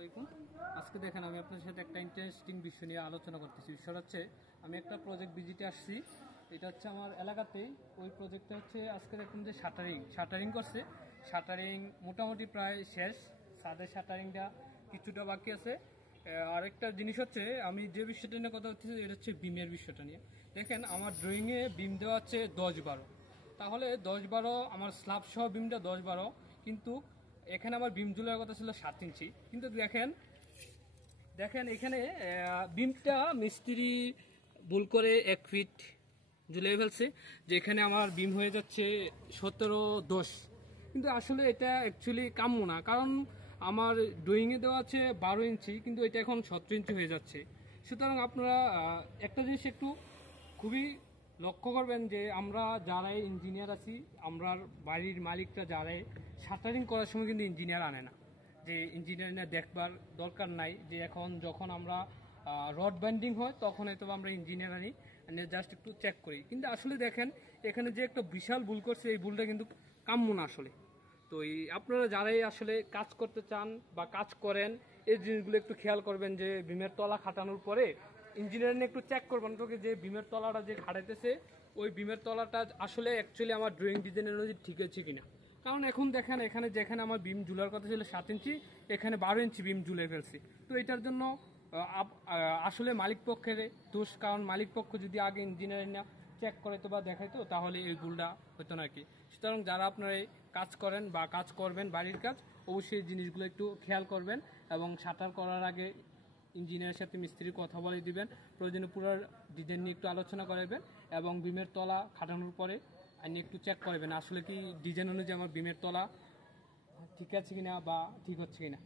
আসসালামু আলাইকুম। আজকে দেখেন আমি আপনার সাথে একটা ইন্টারেস্টিং বিষয় নিয়ে আলোচনা করতেছি। বিষয় হচ্ছে আমি একটা প্রজেক্ট ভিজিটে আসছি। এটা হচ্ছে আমার এলাকাতেই। ওই প্রজেক্টটা হচ্ছে আজকে দেখুন যে শাটারিং করছে। শাটারিং মোটামুটি প্রায় শেষ। ছাদের শাটারিংটা কিছুটা বাকি আছে। আরেকটা জিনিস হচ্ছে আমি যে বিষয়টা নিয়ে কথা হচ্ছে এটা হচ্ছে বিমের বিষয়টা নিয়ে। দেখেন আমার ড্রয়িংয়ে বিম দেওয়া হচ্ছে 10-12, তাহলে 10-12 আমার স্ল্যাব সহ বিমটা 10-12, কিন্তু এখানে আমার বিম ঝুলার কথা ছিল 7 ইঞ্চি। কিন্তু দেখেন দেখেন এখানে বিমটা মিস্ত্রি ভুল করে 1 ফিট ঝুলিয়ে ফেলছে, যে এখানে আমার বিম হয়ে যাচ্ছে 17-10। কিন্তু আসলে এটা অ্যাকচুয়ালি কাম্য না, কারণ আমার ড্রয়িংয়ে দেওয়া আছে 12 ইঞ্চি, কিন্তু এটা এখন 17 ইঞ্চি হয়ে যাচ্ছে। সুতরাং আপনারা একটা জিনিস একটু খুবই লক্ষ্য করবেন যে আমরা যারাই ইঞ্জিনিয়ার আছি, আমরা বাড়ির মালিকরা যারাই শাটারিং করার সময় কিন্তু ইঞ্জিনিয়ার আনে না, যে ইঞ্জিনিয়ার দেখবার দরকার নাই। যে এখন যখন আমরা রড বাইন্ডিং হয় তখন হয়তো আমরা ইঞ্জিনিয়ার আনি, জাস্ট একটু চেক করি। কিন্তু আসলে দেখেন এখানে যে একটা বিশাল ভুল করছে, এই ভুলটা কিন্তু কাম্য না আসলে। তো এই আপনারা যারাই আসলে কাজ করতে চান বা কাজ করেন, এই জিনিসগুলো একটু খেয়াল করবেন যে বিমের তলা খাটানোর পরে ইঞ্জিনিয়ারিং একটু চেক করবেন তো, যে বিমের তলাটা যে খাটাইতেছে ওই বিমের তলাটা আসলে অ্যাকচুয়ালি আমার ড্রয়িং ডিজাইনের অনুযায়ী ঠিক আছে কিনা। কারণ এখন দেখেন এখানে যেখানে আমার বিম ঝুলার কথা ছিল 7 ইঞ্চি, এখানে 12 ইঞ্চি বিম ঝুলে ফেলছি। তো এটার জন্য আসলে মালিক পক্ষের দোষ, কারণ মালিক পক্ষ যদি আগে ইঞ্জিনিয়ারিং চেক করাইতো বা দেখাইতো তাহলে এই ভুলটা হতো না কি। সুতরাং যারা আপনারা কাজ করেন বা কাজ করবেন বাড়ির কাজ, অবশ্যই এই জিনিসগুলো একটু খেয়াল করবেন এবং শাটার করার আগে ইঞ্জিনিয়ারের সাথে মিস্ত্রির কথা বলে দিবেন, প্রয়োজনে পুরো ডিজাইন নিয়ে একটু আলোচনা করাবেন এবং বিমের তলা খাটানোর পরে আপনি একটু চেক করবেন আসলে কি ডিজাইন অনুযায়ী আমার বিমের তলা ঠিক আছে কিনা বা ঠিক হচ্ছে কিনা।